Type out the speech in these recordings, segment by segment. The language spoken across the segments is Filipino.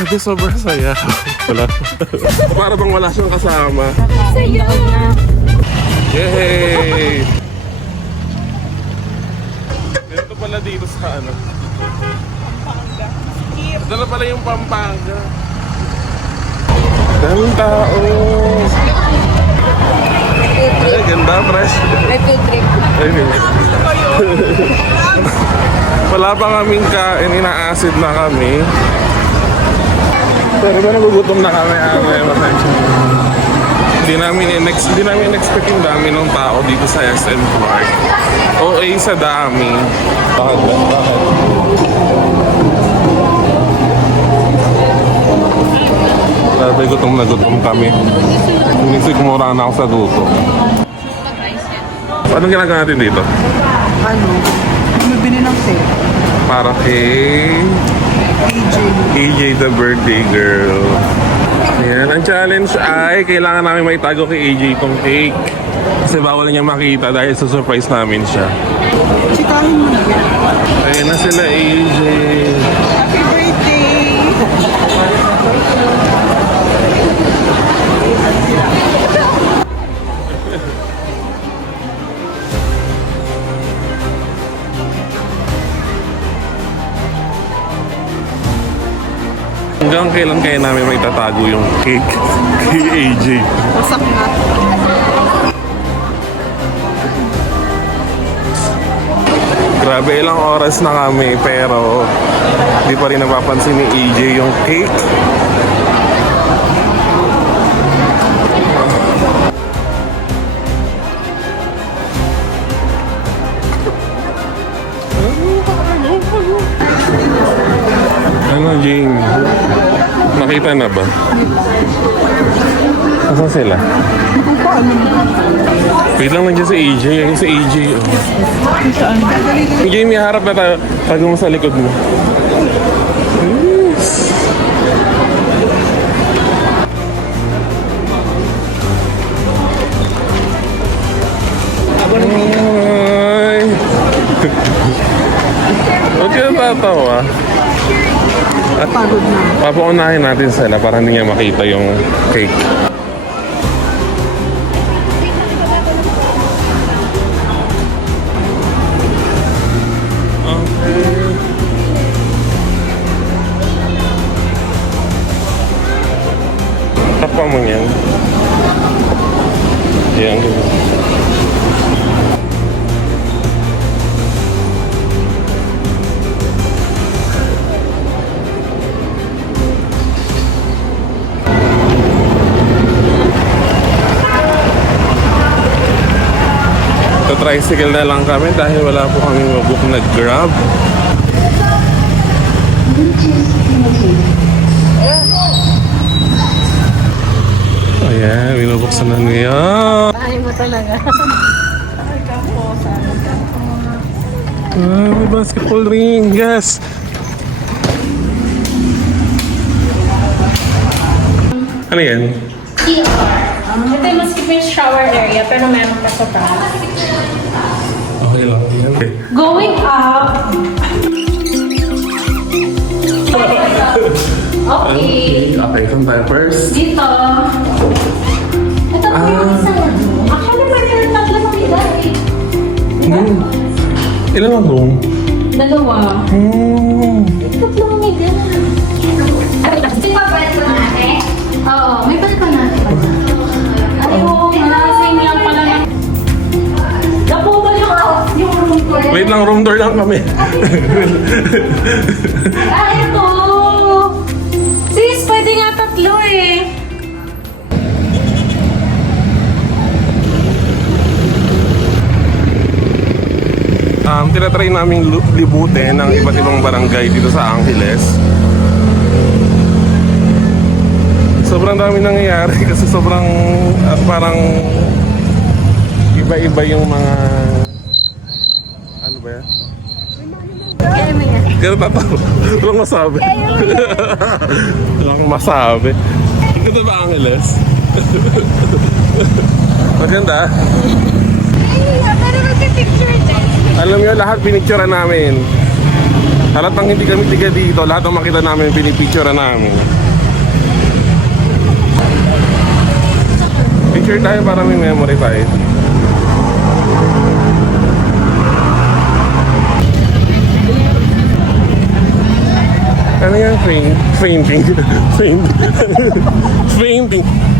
Grabe, sobrang saya. Wala. Para bang wala siyang kasama. Saya! Yay! Dito pala dito sa ano. Pampanga. Ito na pala yung Pampanga. Daming tao. Ay, ganda, fresh. Field trip. Wala pa kaming kain, ina-acid na kami. Pero ba nagugutom na kami? Hindi namin expect yung dami ng tao dito sa SM Park. OA sa dami. Bakit? Grabe, gutom na gutom kami. Inisip kumura na ako sa luto. Anong ginagawa natin dito? Ano? Bumibili ng tape. Para kay AJ the birthday girl. Ayan, ang challenge ay kailangan namin maitago kay AJ itong cake. Kasi bawal niya makita dahil sa surprise namin siya. Chikahin mo na yan. Ayan na sila AJ. Happy birthday! Hanggang kailan kaya namin maitatago yung cake kay AJ? Wasak na. Grabe, ilang oras na kami pero hindi pa rin napapansin ni AJ yung cake. Ano, Jing? Nakita na ba? Nasaan sila? Wait lang, nandiyan si AJ. Ayun si AJ. Oh. AJ, may harap na tayo. Tago mo sa likod mo. Yes. Ay. Huwag ka natatawa. Pagod na. Papaunahin natin sila para hindi niya makita yung cake. Okay. Takpan mo yan. Yan. Tricycle na lang kami dahil wala po kami mabook na Grab. Ayan, binubuksan na niya. Ay mo talaga. May basketball ring, yes! Ano yan? Ito yung mas yung shower area pero meron pa sa taas. Okay lang. Okay. Going up. Okay. Okay, saan tayo first? Dito. Ito po yung isang. Actually, pwede rin tatlo ng edad eh. Ilan ang room? Dalawa. Tatlo ng edad. Di ba pwede pa natin? Oo, may pwede pa natin. Ayun, same lang pala na. Napupal yung room ko. Wait lang, room door lang kami. Ito. Sis, pwede nga tatlo eh. Tinatry naming libutin ang iba't ibang barangay dito sa Angeles. Sobrang dami nangyayari kasi sobrang parang iba-iba yung mga ano ba yan? Kaya mo yan. Kaya tatawa. Walang masabi. Walang masabi. Ito ba Angeles? Maganda. Pero magpipicture din. Alam nyo, lahat pinicturean namin. Halatang hindi kami tiga dito, lahat ng makita namin, pinipicture namin. Picture tayo para may memory tayo. Ano yan? Fainting. Fainting.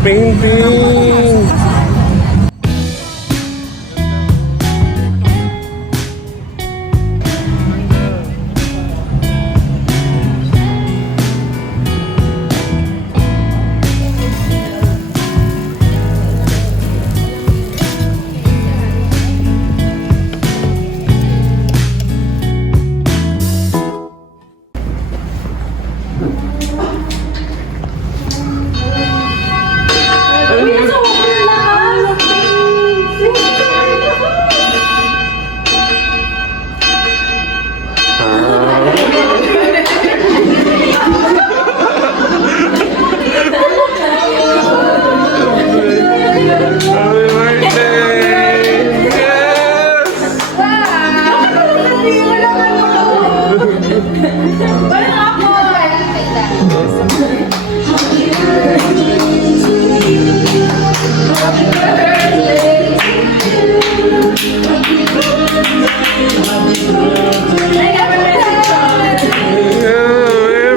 Painting. Happy birthday! Yes! Happy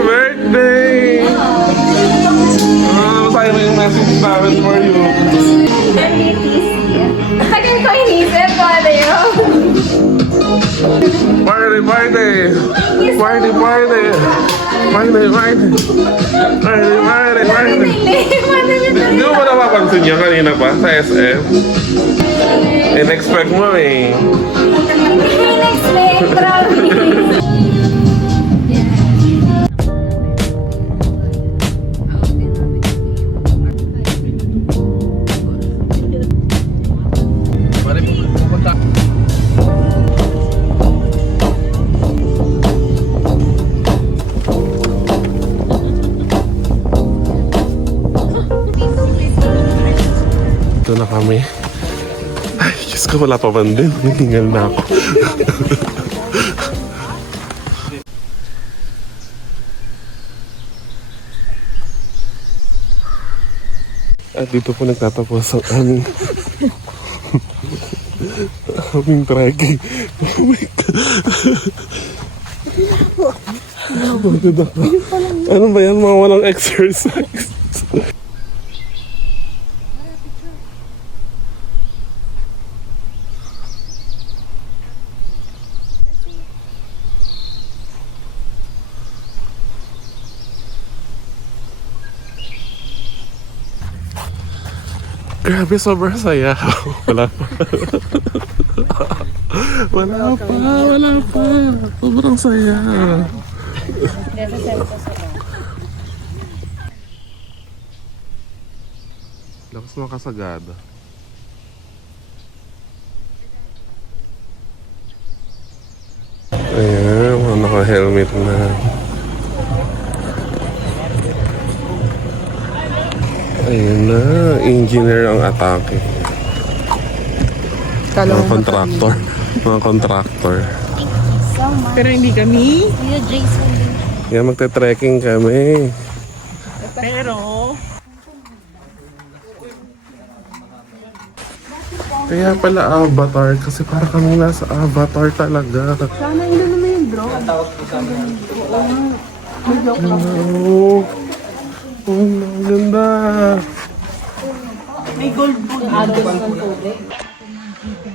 birthday! Masaya na yung message namin for you. Tagal ko inisip ko ano yun. Party, party! Party, party! Party, party! Party, party, party! Hindi mo ba napapansin niya kanina pa sa SM? In-expect mo eh. Next week, promise. Ito na kami. Ay, Diyos ko, wala pa man din. Nahingal na ako. At dito po nagtatapos ang aming trekking. Oh my God. Ano ba yan? Mga walang exercise. Grabe, sobrang saya. Wala pa. Wala pa. Sobrang saya. Lakas mga kasagada. Ayan, mga naka-helmet na. Ayun na, engineer ang atake. Mga contractor. Mga contractor. Pero hindi kami. Yan, magte-trekking kami. Pero, Kaya pala Avatar, kasi para kami nasa Avatar talaga. sana ilo naman yung drone. Oh, ang ganda. May gold boot.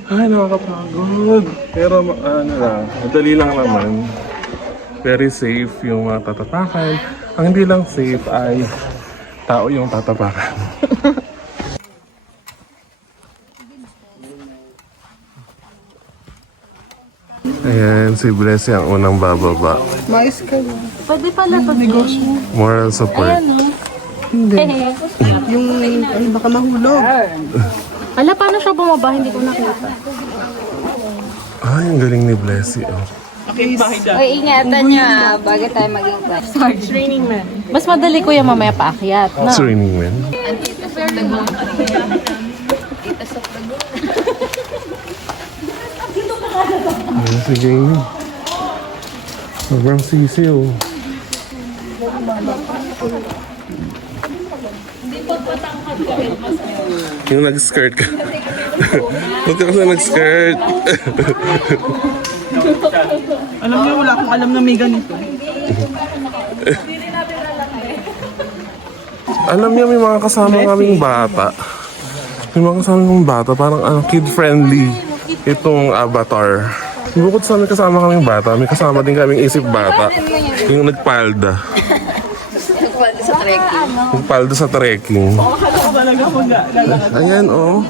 Ay, nakakapagod. Pero ano lang, madali lang naman. Very safe yung mga tatapakan. Ang hindi lang safe ay tao yung tatapakan. Ayan, si Blessy ang unang bababa. Mais ka lang. Pwede pala pag Negosyo. Moral support. Hindi. Yung, ano, baka mahulog. Ala, paano siya bumaba? Hindi ko nakita. Ay, ang galing ni Blessy. Oh. Uy, ingatan nyo bago tayo maging class. Training man. Mas madali ko yung mamaya paakyat. No? It's raining, man. Sige. Sobrang sisiw. Yung nag-skirt ka. Ba't ka kasi nag-skirt? Alam niyo, wala akong alam na may ganito. Alam niyo, may mga kasama kaming bata. May mga kasama kaming bata, parang kid-friendly. Itong avatar. Bukod sa may kasama kaming bata, may kasama din kaming isip bata. Yung nagpalda. Sa trekking. Nagpalda sa trekking. Akala ko talaga mag-lalakad. Ayan, oh.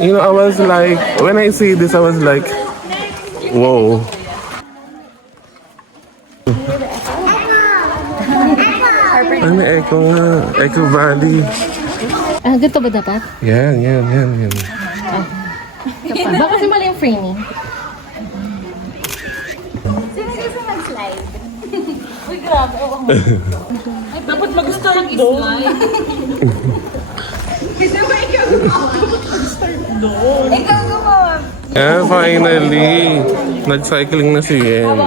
You know, I was like, when I see this, I was like, whoa. Ano, Echo nga. Echo Valley. Ah, ganito ba dapat? Yan. Baka kasi mali yung framing. Dapat mag-start doon. Yeah, finally. Nag-cycling na si Yen.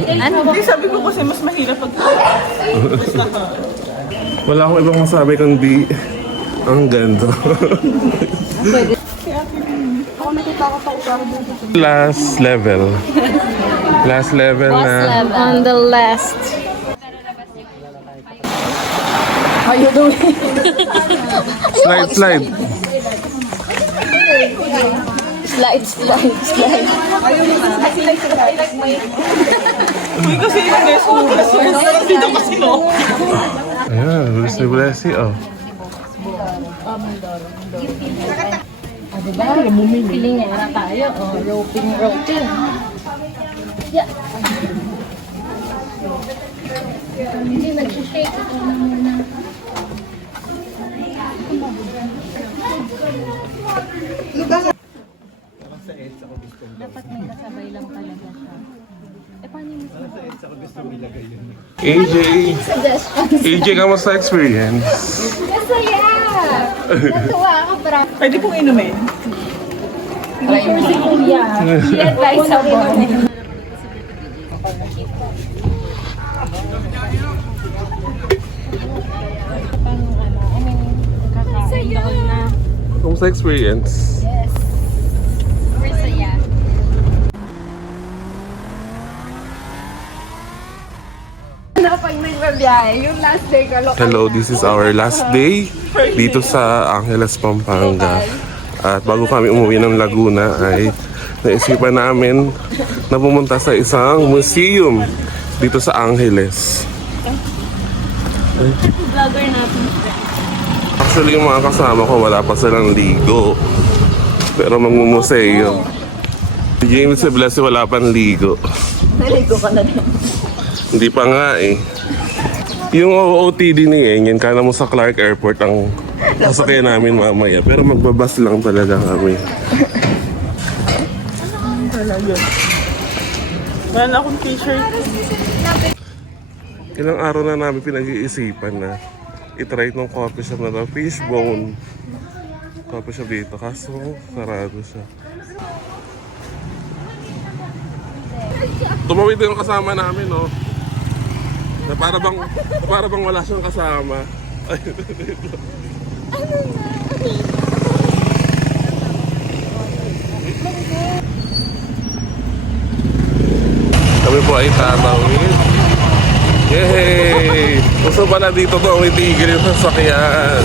Hindi, sabi ko kasi mas mahirap pag basta ka. Wala akong ibang masabi kundi ang ganda. Last level. Last level na. On the last. Slide. Slide. Hindi kasi yung guys mo. Dito kasi no. Ayan, blessy. Oh. Diba? Feeling niya na tayo. Oh, roping. Yeah. Hindi, nag-shake. Ito na muna. Dapat may kasabay lang talaga siya. Paano yung AJ, kamusta experience? Masaya! Natuwa ako, bro. Pwede kong inumin. Yeah, advisable. Kamusta experience? Masaya. Pag nagbabiyahe, yung last day ko, Hello, this is our last day dito sa Angeles, Pampanga. At bago kami umuwi ng Laguna ay naisipan namin na pumunta sa isang museum dito sa Angeles. Vlogger natin. Actually, yung mga kasama ko wala pa silang ligo. Pero magmumuseo. Si James si Blessy wala pang ligo. naligo ka na rin. Hindi pa nga eh. Yung OOTD ni yan kana mo sa Clark Airport ang sasakyan namin mamaya. Pero magbabas lang talaga kami. Talaga. Wala na akong t-shirt. Ilang araw na namin pinag-iisipan na itry itong coffee shop na to. Fishbone coffee shop dito. Kaso sarado siya. Tumawid din yung kasama namin, no? Na para bang wala siyang kasama. Kami po ay tatawid. Yay! Gusto pala dito to ang itigil yung sasakyan.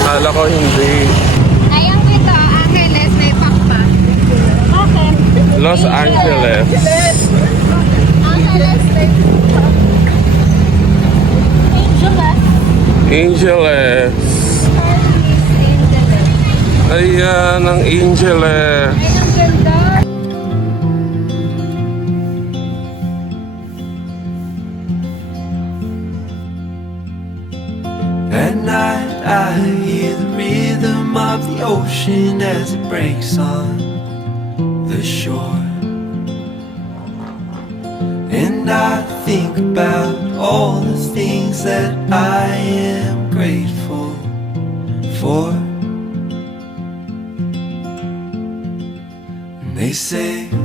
Kala ko hindi. Ayang dito, Angeles, may pakpa. Bakit? Los Angeles. Angeles, may Angeles. Ayan ang Angeles. Ay, ang ganda. At night I hear the rhythm of the ocean as it breaks on the shore. And I think about all the things that I am grateful for. And They say